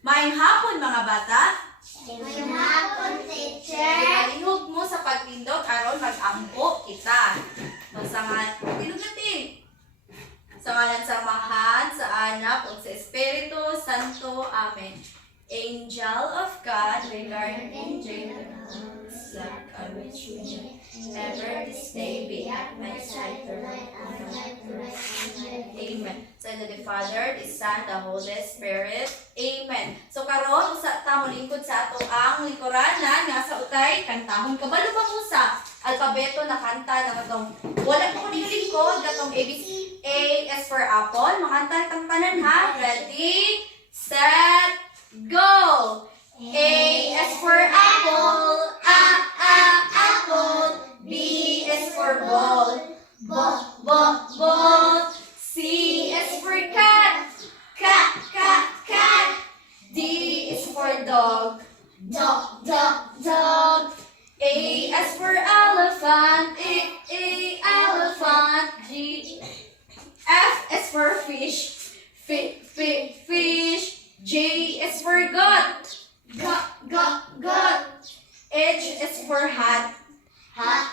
Maayong hapon mga bata. Maayong hapon, teacher. Ibalihog mo sa pagtindog aron mag-ampo kita. Sa ngalan sa Amahan, sa Anak, ug sa Espiritu Santo. Amen. Angel of God, regarding like a rich vision, ever this day be at my side to light and light to right. Amen. Sa the Father, the Son, the Holy Spirit. Amen. So karon usa ta mo lingkod sa ato ang lingkuranan nga sa utay kantahon kabalo ba mo sa alpabeto na kanta na katong wala ko ni lingkod katong ABC. A is for apple. Makanta tang tanan ha. Ready, set, go. A is for apple. Apple. B is for ball. Ball. C is for cat. Cat. D is for dog. Dog. A is for elephant. Elephant. F is for fish. Fish. J is for goat. Goat. H is for hat. Hat.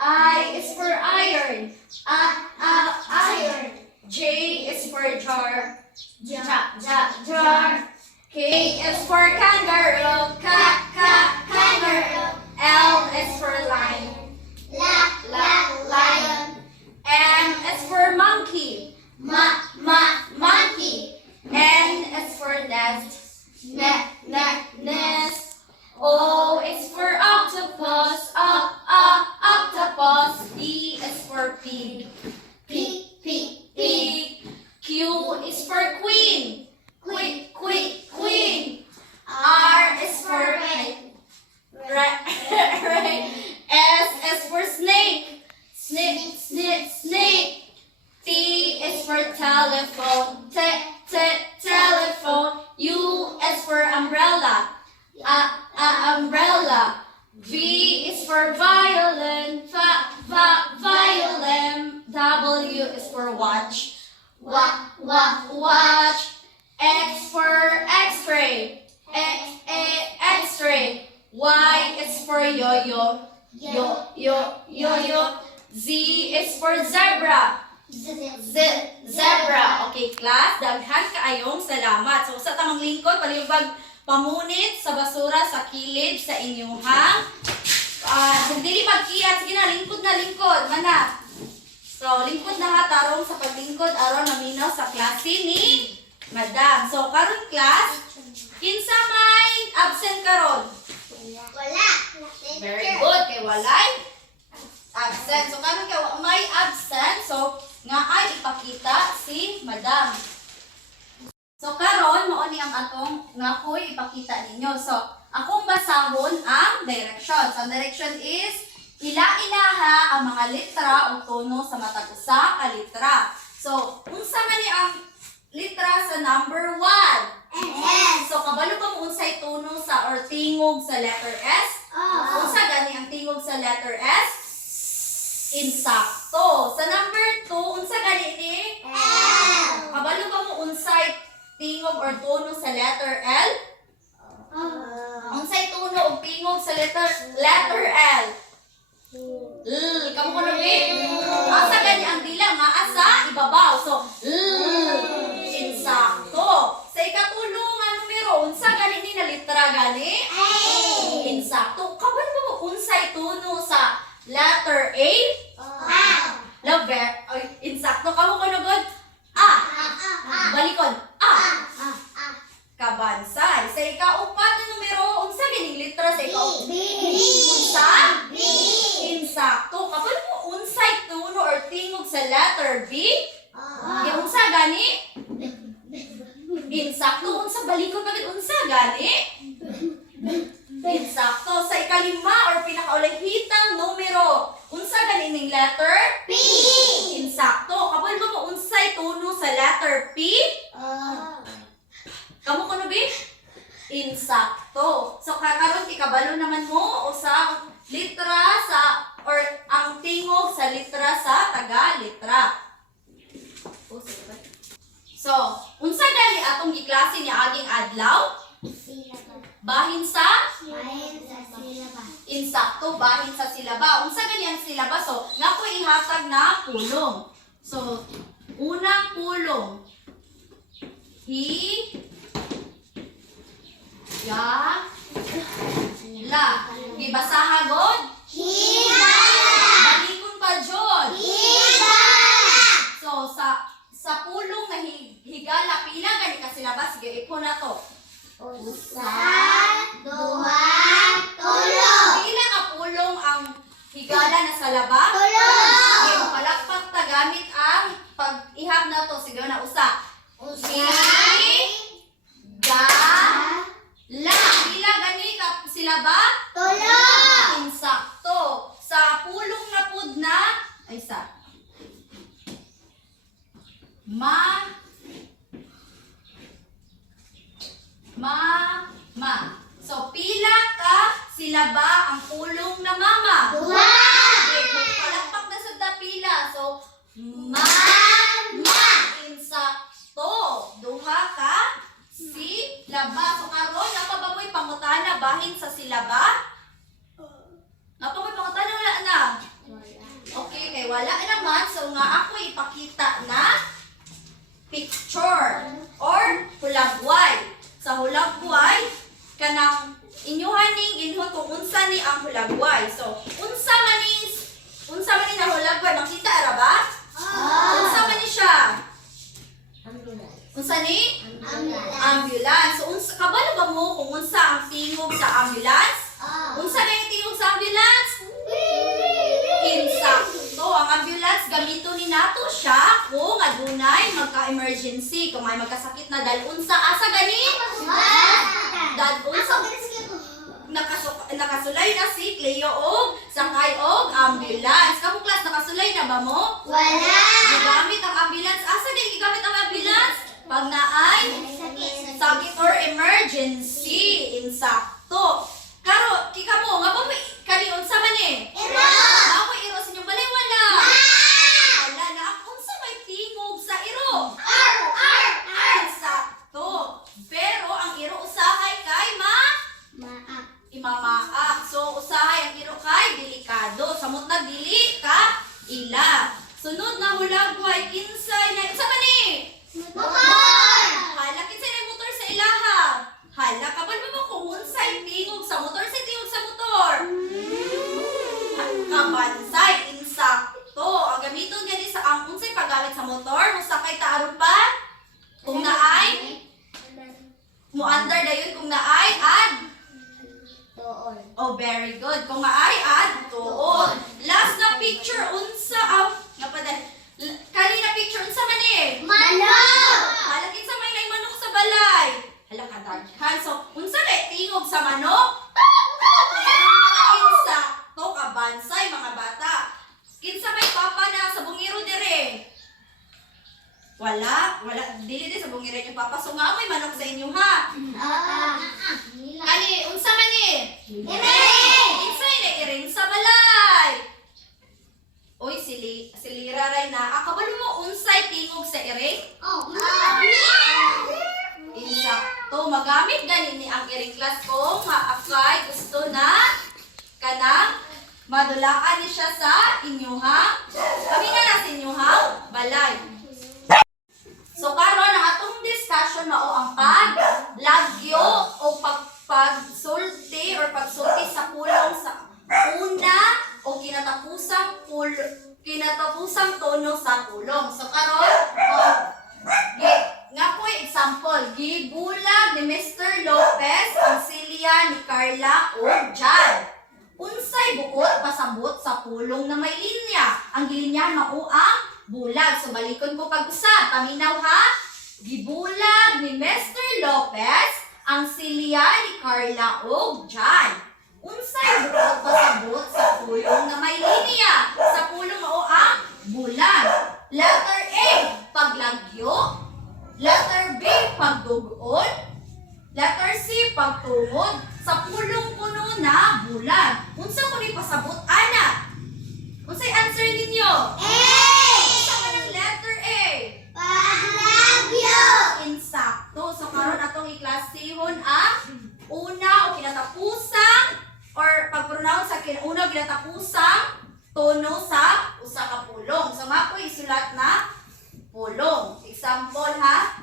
I is for iron. Iron. J is for jar. Jar. K is for kangaroo. Kangaroo. L is for lion. Lion. M is for monkey. Monkey. N is for nest. Nest. O is for octopus. Octopus. P is for pig. Pig. Q is for queen. Queen. R is for right. S is for snake. Snake. T is for telephone. Telephone. U is for umbrella. Umbrella. V is for violin. Violin. W is for watch. Watch. X for X-ray. X-ray. Y is for yo-yo. Yo-yo. Z is for zebra. Zebra. Okay, class. Daghan kaayong salamat. So, sa tamang lingkod, palibag pamunit sa basura sa kilid sa inyong kung dili magkiyat, sige na, lingkod. Mana? So, lingkod na ha, tarong sa paglingkod, aron maminaw sa klase ni Madam. So, karon class, kinsa may absent karon? Wala. Very good. Kay walay absent. So, karon kay may absent. So, nga ay ipakita si Madam. So, karon mao ni ang atong nga ko'y ipakita ninyo. So, akong basahon ang directions. Ang direction is ila-ilaha ang mga litra o tono sa matag usa ka litra. So, unsa man ni ang litra sa number 1? So, kabalo ba mo unsay tono sa or tingog sa letter S? Unsa gani ang tingog sa letter S? Insakto. Sa number 2, unsa gani ni? L. Kabalo ba mo unsay tingog or tono sa letter L? Unsay tono o tingog sa letter L? Kamu ko nabi? Asa gani ang dila nga asa ibabaw. So, insakto. Sa ikatulo nga numero, unsa gani ni na litra gani? Insakto. Kabalo ba mo unsay tono sa letter A? Insakto. Kamu ko nagod? Balikod. Kabansay. Sa ikaupat na numero, unsa ganing litra sa ikaupat? Unsa? Insakto. Kapag mo unsay tuno or tingog sa letter B, unsa gani? Insakto. Unsa balikod bakit unsa gani? Insakto. Sa ikalima or pinakaulahitang numero, unsa gani ning letter? P. Insakto. Kapag mo unsay tuno sa letter P, kamu kuno bi? Insakto. So kakaron ikabalo naman mo o sa litra sa or ang tingog sa litra sa taga-litra. So, unsa gani atong giklase niya pinaaging adlaw? Silabas. Bahin sa Bahin sa silabas. insakto, bahin sa silaba. Unsa gani ang silaba? So, nga ko ihatag na pulong. So, unang pulong. La. Gibasaha god? Hiba! Balikon pa jud. Hiba! So, sa pulong na higala, pila gani ka silaba? Sige, ipon na to. Usa, duha, tulo. Pila ka pulong ang higala na sa laba? Tulo. Sige, palakpak ta gamit ang pag-ihap na to. Sige na, usa. Usa, Ga. La. Pila gani ka silaba? tulo. Insakto. Sa pulong na pud na, ay sa. Ma. So, pila ka silaba ang pulong na mama? Duha. Okay, kung palakpak na sa pila. So, ma. Insakto. Duha ka silaba. So, karon napababoy pangutana bahin sa silaba? Napaboy pangutana wala na. Okay, kay wala naman. So, nga ako ipakita na picture or hulagway. Sa hulagway, kanang inyuhan ning inhot kung unsa ni ang hulagway. So, unsa man ni na hulagway, makita ara ba? Unsa man ni siya? Unsa ni? Ambulance. So, kabalo ba mo kung unsa ang tingog sa ambulance? Unsa na yung tingog sa ambulance? Insakto. Ang ambulance, gamito ni nato siya kung adunay magka-emergency. Kung may magkasakit na dalunsa. Asa gani? Dalunsa. Nakasulay na si Cleo og sakay og ambulance. Kamong class, nakasulay na ba mo? Wala. Gigamit ang ambulance. Asa din gigamit ang ambulance? Pag naay sakit or emergency. Insakto. Karo, kika mo, nga ba may kani unsa man eh? Ako iro sa inyong balay wala. Wala na ako unsa may tingog sa iro. Sakto. Pero ang iro usahay kay imamaak. So usahay ang iro kay delikado. Samot na dili ka ila. Sunod na hulagway kinsay na unsa man ni? Hala kinsay na motor sa ilaha. Hala kabal mo kung unsay tingog sa motor sa tingog sa motor. Kabansay insakto. Ang gamiton gani sa ang unsay paggamit sa motor mo sakay ta aron pa kung naay mo under dayon kung naay ad. Oh, very good. Kung naay ad tuon. Last na picture unsa napaday. Kanina picture unsa man eh? Hala kinsa may nay manok sa balay. Hala kadaghan. So unsa kay tingog sa manok? Insakto kabansay mga bata. Kinsa may papa na sa bungiro dire? Wala, dili din sa bungiro yung papa. So nga may manok sa inyo ha. Kani unsa man ni? Kinsa na iring sa balay? Oy, silira ray na. Kabalo mo unsay tingog sa iring? Insakto. Magamit gani ni ang iring class ko. Maakay gusto na kanang madulaan ni siya sa inyuhang. Kami na sa inyuhang balay. So karon ang atong discussion mao ang paglagyo o pagsulti or pagsulti sa pulong sa una o kinatapusang tono sa pulong. So karon nga po example, gibulag ni Mr. Lopez ang silya ni Carla o Jan. Unsay buot pasabot sa pulong na may linya. Ang linya mao ang bulag. So balikon ko pag-usab. Paminaw ha? Gibulag ni Mr. Lopez ang silya ni Carla o Jan. Unsay buot pasabot sa pulong na may linya. Sa pulong mao ang bulag. Letter A, paglagyo. Letter B, pagdugon. Letter C, pagtungod. Sa pulong kuno na bulag. Unsa ko ni pasabot ana? Unsay answer ninyo? Unsa man ang letter A? Paglagyo. Insakto. So karon atong sabihin ang una o kinatapusang or pag-pronounce sa una o kinatapusang tono sa usa ka pulong. So makoy isulat na pulong. Example ha.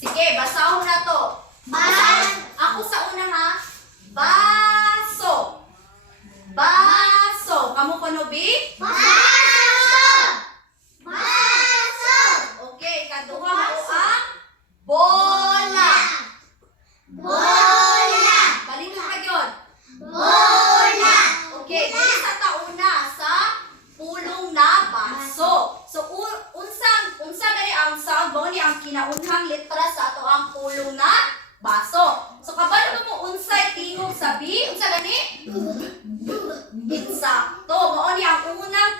Sige, basahon na to. Ako sa una ha. Baso. Baso. Kamu kuno bi? Okay, kaduha mo ang bola. Balik mo kayon. Okay, dito sa tauna sa pulong na baso. So unsa gani ang sound mo ni ang kinaunhang letra sa ato ang pulong na baso. So kabalo mo unsay tingog sa B? Unsa gani? Insakto. Mao ni ang unang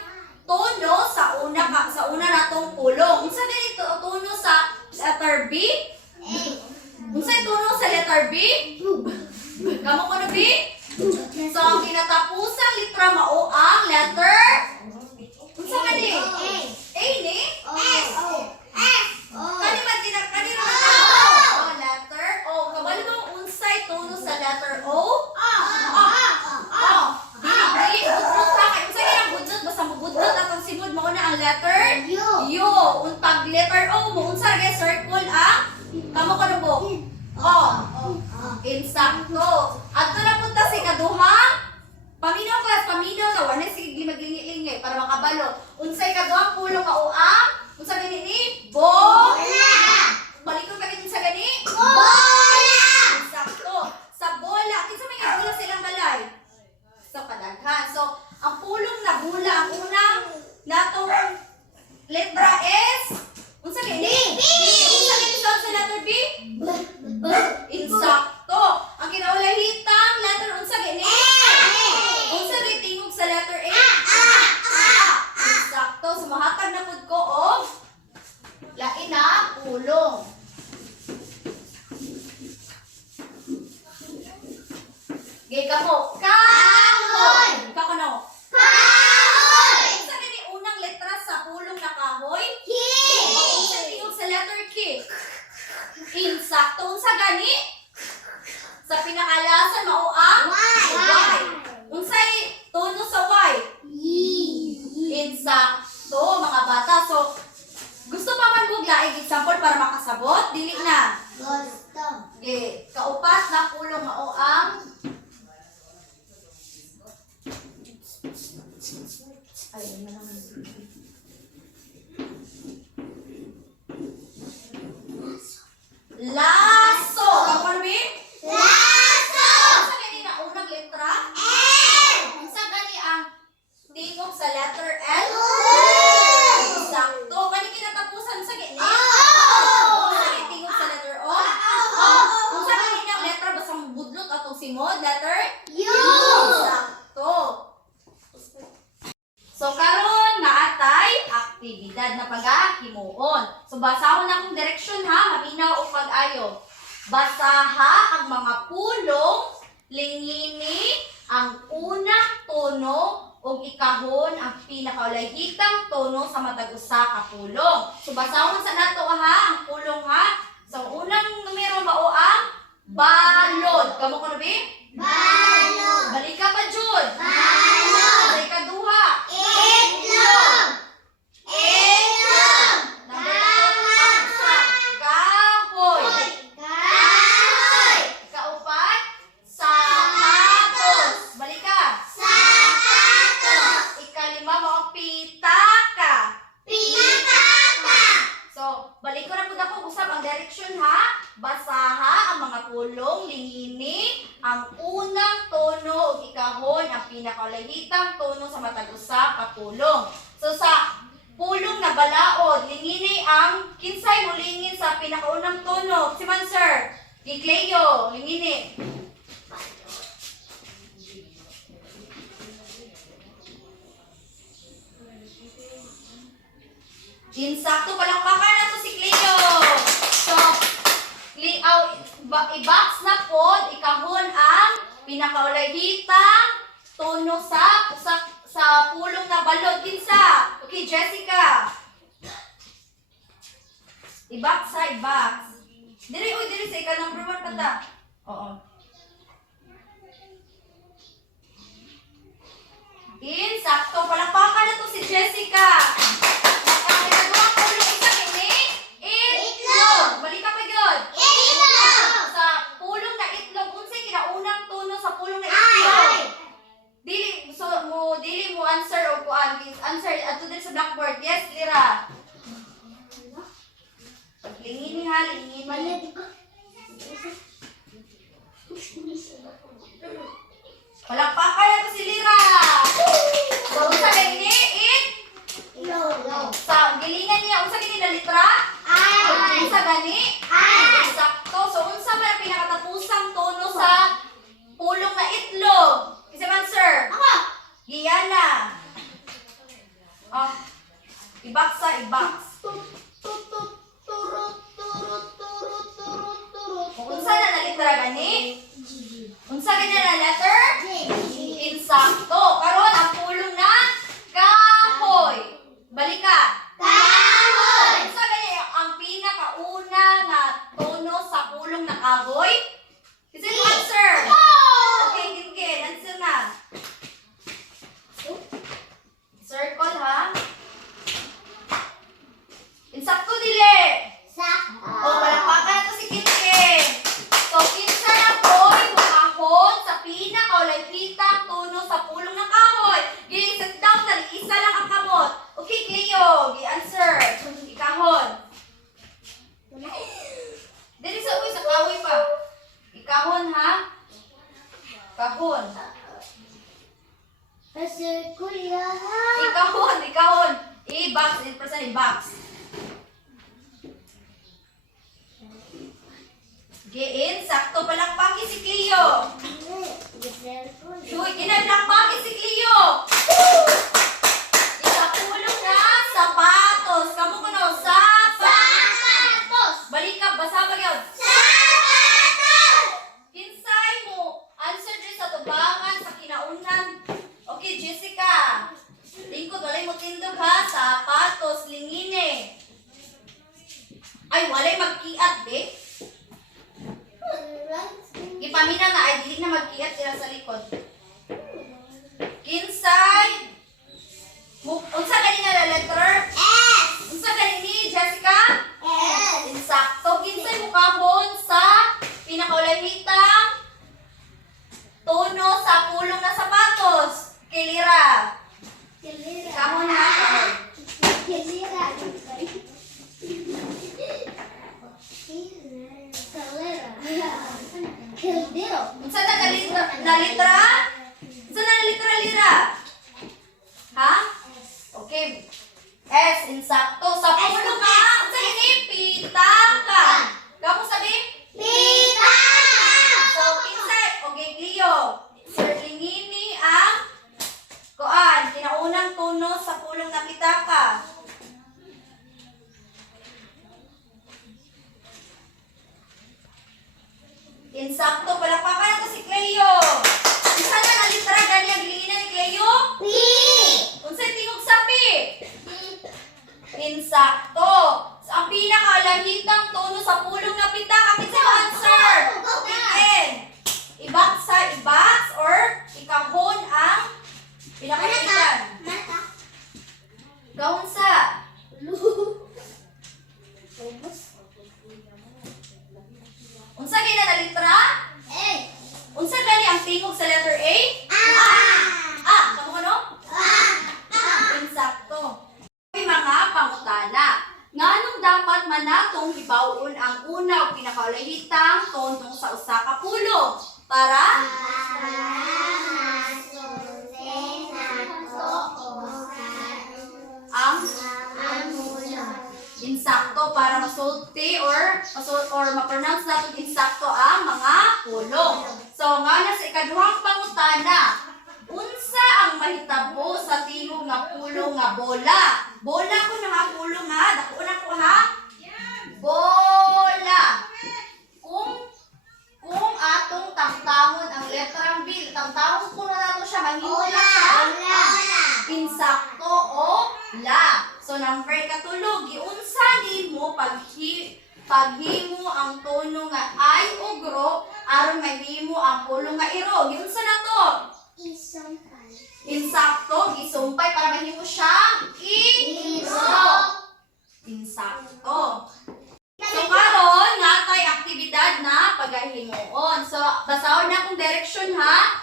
tono sa una natong pulong. Unsa gani tono sa letter B? Unsay tono sa letter B? Kamo ko na B? So ang kinatapusang letra mao ang letter unsa gani? A ni? Kani man kanino man oh, letter O. Kabalo mo unsay tono sa letter O? Dili budlot ta kay unsay ang budlot basta mabudlot atong simod mao na ang letter U. Untag letter O mo unsa gay circle ang kamo ko na po. Insakto. Adto na punta si kaduhang paminaw class, paminaw na wala sige maglingi-lingi para makabalo. Unsay kaduhang pulong mao ang unsa gani ni? Balik ko pa sa gani? Insakto. Sa bola, kinsa may bola silang balay? Sa padaghan. So, ang pulong na bola, ang unang natong letra S, unsa gani? Unsa gani sa letter B? Insakto. Ang kinaulahitang letter unsa gani? Unsa gani tingog sa letter A? Insakto. So, mahatag na pud ko og lain na pulong. Gay ka mo. Kahoy. Ikaw ka na. Unsa gani unang letra sa pulong na kahoy? Unsa tingog sa letter K? Insakto. Unsa gani? Sa pinakalasan mao ang Y. Unsay tono sa Y? Insakto mga bata. So gusto pa man kog laing example para makasabot? Dili na. Okay. Kaupat na pulong mao ang laso. Kamu ano bi? Unsa gani na unang letra? Unsa gani ang tingog sa letter L? Sakto. Kani kinatapusan sa gani? Unsa gani tingog sa letter O? Unsa gani ang letra basta budlot atong simod? Letter? Sakto. So karon naatay aktibidad na pagahimuon. So basahon akong direksyon ha, maminaw o pag-ayo. Basaha ang mga pulong, lingini ang unang tono ug ikahon ang pinakaulahitang tono sa matag usa ka pulong. So basahon sa nato ha ang pulong ha. So unang numero mao ang balod. Kamo ko na bi? Balik ka pa jud. Balik ka duha. Number 2 kahoy. Kaupat sapatos. Balik ka. Ikalima mo ang pitaka. So balik ko na pud ako usab ang direction ha. Basaha ang mga pulong, lingini ang unang tono ug ikahon ang pinakaulahitang tono sa matag usa ka pulong. So sa pulong na balaod, lingini ang kinsay mulingin sa pinakaunang tono. Si man sir, Cleo, lingini. Insakto palakpakan na to si Cleo. So i-box na pod ikahon ang pinakaulahitang tono sa pulong na balod. Kinsa? Okay, Jessica. I-box ha, i-box. Diri sa ika number 1 kata. Oo. Sakto. Palakpakan na to si Jessica. Nakakagawa ko ulit isa kini. Itlog. Balik ka pa yun. Itlog. Sa pulong na itlog. Unsay kinaunang tono sa pulong na itlog? Dili mo answer o kuan. Answer ato din sa blackboard. Yes, Lira. Lingin ha, lingin. Palakpakan na to si Lira. So, unsa gani sa gilingan niya, unsa gani na litra? Unsa gani? Sakto. So, unsa man ang pinakatatapusang tono sa pulong na itlog? Isa man, sir? Giana. I-box sa i-box. Unsa na na litra gani? Unsa gani na letter? Insakto. Karon ang pulong na kahoy. Balik ka. Unsa gani ang pinakauna nga tono sa pulong na kahoy? Is it answer? Okay, Kinkin. Answer na. Circle ha. Insakto dili. Palakpakan na to si Kinkin. So, kinsa na koy bukahon sa pinakaulay-pitang tono sa pulong ng kahoy. Sit down na, isa lang ang kamot. Okay, Cleo, gi-answer. Ikahon. Dili sa uwi, sa kahoy pa. Ikahon ha. Kahon. Ikahon. I-box, i-box. Giin, sakto palakpakin si Cleo. Shuy, kinalakpakin si Cleo. Ikapulong na sapatos. Kamu ko na sapatos. Balik ka, basa ba yun? Kinsay mo. Answer din sa tubangan, sa kinaunan. Okay, Jessica. Lingkod, walay mo tindog ha. Sapatos, lingine. Ay, walay magkiat, be. Ipamina na ay dili na magkiat sila sa likod. Kinsay? Unsa gani na letter? Unsa gani ni Jessica? Insakto. Kinsay mo kahon sa pinakaulay-hitang tono sa pulong na sapatos? Kilira. Kahon ha. Unsa na litra? Unsa na litra, Lira? Ha? Okay. S, insakto. Sa pulong ha. Unsa ni pitaka? Kamu sabi? So, kinsay? Okay, Cleo. Sir Lingini ang kuan, kinaunang tono sa pulong na pitaka. Insakto, palakpakan na to si Cleo. Isa na na litra gani ang gilinan ni Cleo? Unsay tingog sa P? Insakto. Ang pinakaalahitang tono sa pulong na pitaka. Kinsa mo answer? Again. I-box sa i-box or ikahon ang pinakalitan. Gawon sa unsa gani na litra? Unsa gani ang tingog sa letter A? Kamu ano? Insakto. May mga pangutana. Nganong dapat manatong hibawon ang una o pinakaulahitang tono sa usa ka pulong? Para? Ang insakto para masulti or ma-pronounce natin insakto ang mga pulong. So, nga na sa ikaduhang pangutana, unsa ang mahitabo sa tingog nga pulong nga bola? Bola ko na nga pulong ha, dako na ko ha. Bola. Kung atong tangtangon ang letrang B, tangtangon ko na nato siya, mahimo na siya insakto o la. So number katulog, giunsa nimo paghimo ang tono nga ay ugro aron mahimo ang pulong nga iro. Giunsa na to? Insakto, gisumpay para mahimo siyang insakto. So karon nga tay aktibidad na pagahimuon. So basahon na akong direksyon ha.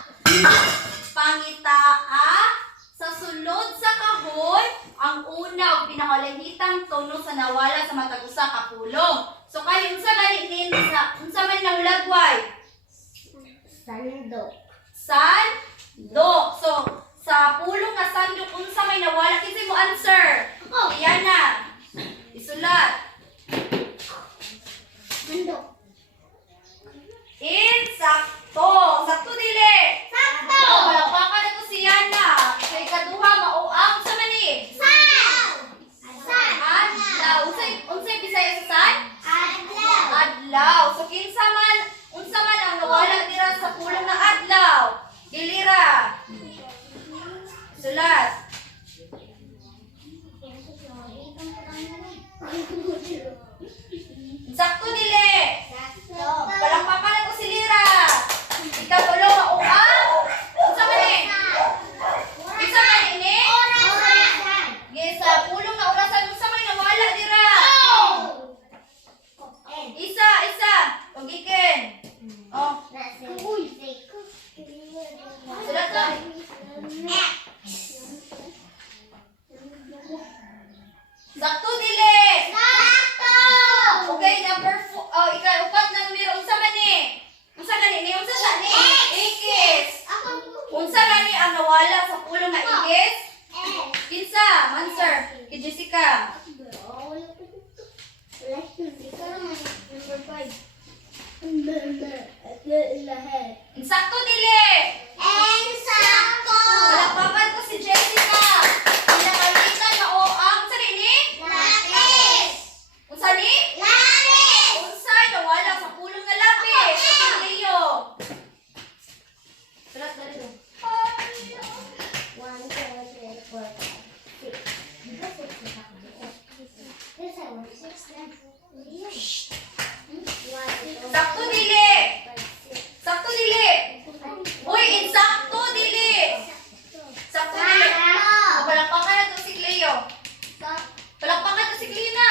Pangitaa sa sulod sa kahon ang una ug pinakalahitang tono sa nawala sa matag usa ka pulong. So kayo unsa gani nin sa unsa man nahulagway? Sandok. Sandok. So sa pulong nga sandok unsa may nawala kinsa mo answer? Iyan na. Isulat. Sandok. Insakto. Sakto dili. Sakto. Oh, palakpakan na to si Yana. Kay kaduha mauang sa mani. Adlaw. Unsay Bisaya sa san? Adlaw. So kinsa man unsa man ang nawala dira sa pulong na adlaw? Gilira. Sulat. Sakto dili. Palakpakan na to si Lira. Ikatulo mauang. Unsa man ni? Kinsa man ini? Yes, sa pulong na orasan unsa man nawala dira? Isa. Ugikin. Oh, sulat to. Sakto dili. Okay, number 4. Ika-upat na numero unsa man ni? Unsa gani ni? Unsa siya ni? Ikis. Unsa gani ang nawala sa pulong nga ikis? Kinsa? Answer. Kay Jessica. Insakto dili. Palakpakan ko si Jessica. Pinakalitan mauang. Unsa ni? Unsa ni? Unsay nawala sa pulong nga lapis? Sa Leo. Sulat dali do. Sakto dili. Sakto dili. Uy, insakto dili. Sakto dili. Palakpakan na to si Cleo. Palakpakan to si Cleo na.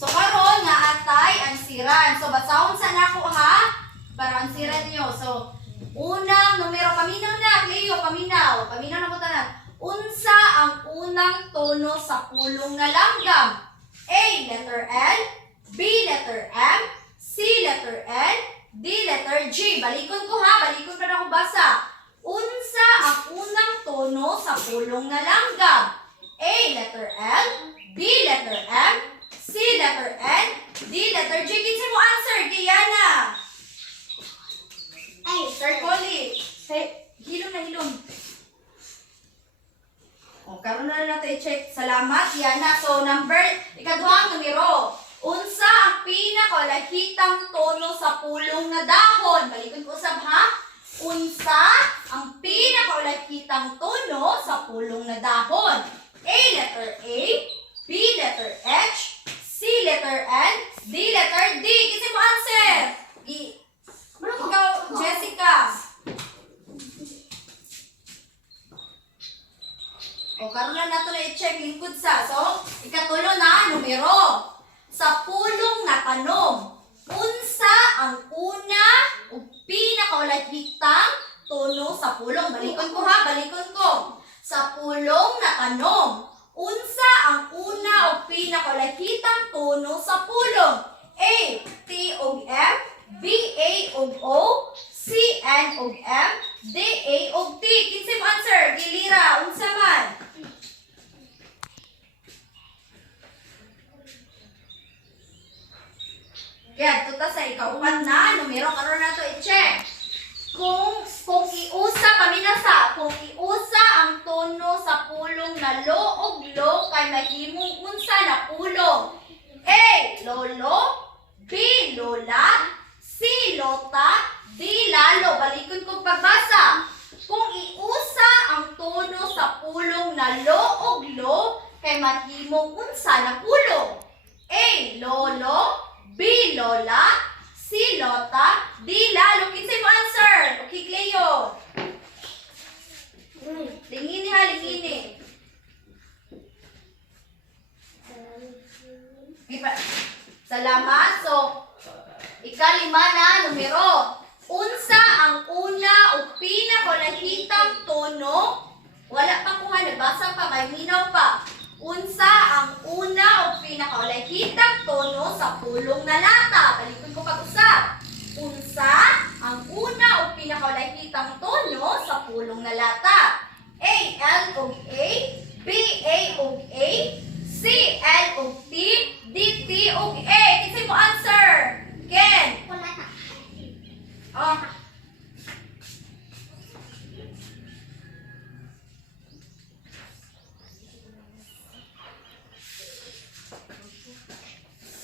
So karon nga atay ang siran. So basahon sa nako ha para ang siran niyo. So unang numero paminaw na Cleo, paminaw. Paminaw na ko tanan. Unsa ang unang tono sa pulong nga langgam? A, letter L, B, letter M, C, letter N, D, letter G. Balikon ko ha, balikon pa na ko basa. Unsa ang unang tono sa pulong nga langgam? A, letter L, B, letter M, C, letter N, D, letter G. Kinsa mo answer? Diana. Sir Collie. Hilom na hilom. O, karon na natin i-check. Salamat, Diana. So, ikaduhang numero. Unsa ang pinakalahitang tono sa pulong nga dahon? Balikon ko usab ha. Unsa ang pinakalahitang tono sa pulong nga dahon? A, letter A, B, letter H, C, letter N, D, letter D. Kasi mo answer. Ikaw, Jessica. O, karon na nato na i-check lingkod sa. So, ikatulo na numero. Sa pulong na tanom, unsa ang una o pinakaulahitang tono sa pulong? Balikon ko ha, balikon ko. Sa pulong na tanom, unsa ang una o pinakaulahitang tono sa pulong? A, T og M, B, A og O, C, N og M, D, A og T. Kinsa mo answer? Gilira, unsa man? Kaya tuta sa ikaupat na numero karon nato i-check. Kung iusa ang tono sa pulong na lo og lo kay mahimong unsa na pulong? A, lolo, B, lola, C, lota, D, lalo. Balikon kong pagbasa. na lo ug lo kay mahimong unsa na pulong? A. Lolo, B. Lola, C. Lota, D. Lalo. Kinsay mo answer? Okay, Cleo. Lingini ha, lingini. Salamat. So, ikalima na numero. Unsa ang una o pinakalahitang tono? Wala pa kuha, nabasa pa, may minaw pa. Unsa ang una o pinakalahitang tono sa pulong na lata? Balikin ko pag-usap. Unsa ang una o pinakalahitang tono sa pulong na lata? A. L o A, B. A o A, C. L o T, D. T o A. Kinsay mo answer? Ken. Oh.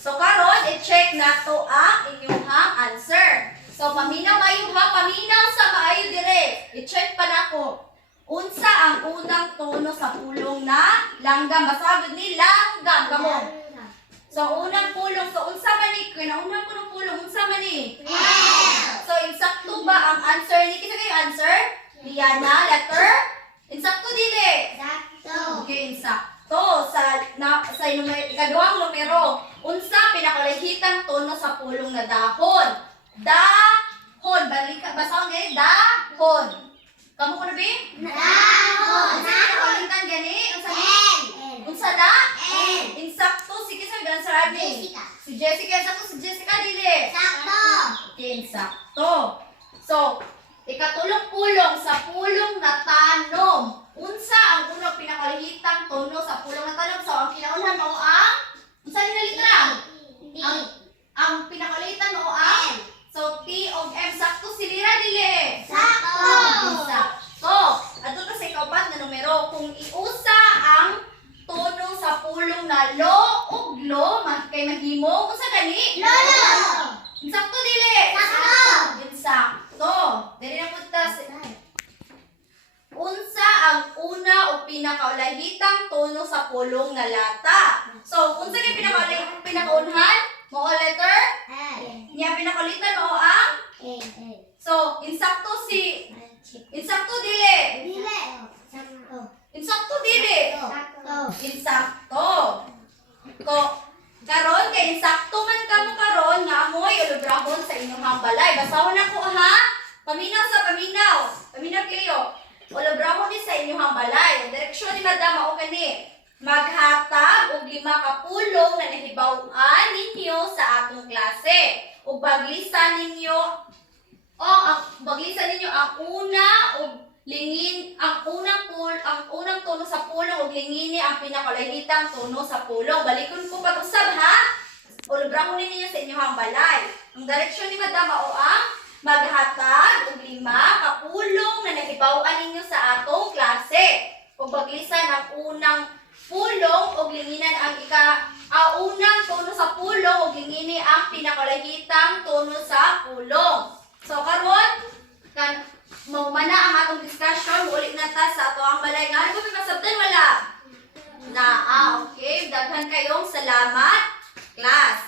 So karon i-check na to ang inyong answer. So paminaw kayo ha, paminaw sa maayo dire. I-check pa nako. Unsa ang unang tono sa pulong na langgam? Basagod ni langgam kamo. So unang pulong, so unsa man ni? Kinaunang ko ng pulong, unsa man ni? So insakto ba ang answer ni? Kisa kayo answer? Liana, letter? Insakto dili. Okay, insakto. Sa ikaduhang numero, unsa pinakalahitang tono sa pulong na dahon? Dahon. Balik ka, basahon gani? Dahon. Kamu ko na ba? Dahon. Unsa pinakalahitang gani? Unsa ni? Unsa na? Insakto. Sige sa answer ani. Si Jessica, insakto si Jessica dili. Okay, insakto. So, ikatulong pulong sa pulong na tanom. Unsa ang unang pinakalahitang tono sa pulong na tanom? So, ang kinaunahan mo ang unsa ni litra? Ang pinakalahitang mo ang so T o M. Sakto si Lira dili. Sakto. Adto ta sa ikapat na numero, kung iusa ang tono sa pulong na lo ug lo kay mahimo unsa gani? Lolo. Sakto dili. Sakto. Dili na punta unsa ang una o pinakaulahitang tono sa pulong na lata? So, unsa kay pinakaunhan? Mo letter? Niya pinakaulitan mo ang? So, insakto dili. Insakto dili. Insakto. Karon kay insakto man kamo karon nga amoy ulubrahon sa inyong balay. Basahon ako ha. Paminaw. Paminaw kayo. Ulubrahon ni sa inyong balay. Ang direksyon ni Madam mao gani. Maghatag og 5 ka pulong na nahibaw-an ninyo sa atong klase. Ug baglisan ninyo ang una ug lingin ang unang tono sa pulong ug lingini ang pinakalahitang tono sa pulong. Balikon ko pag-usab ha. Ulubrahon ninyo sa inyong balay. Ang direksyon ni Madam mao ang maghatag og 5 ka pulong na nahibaw-an ninyo sa atong klase. Ug baglisan ang unang pulong ug linginan ang unang tono sa pulong ug lingini ang pinakalahitang tono sa pulong. So karon maumana ang atong discussion, uli na ta sa ato ang balay. Nga ko masabtan wala. Okay, daghan kayong salamat, class.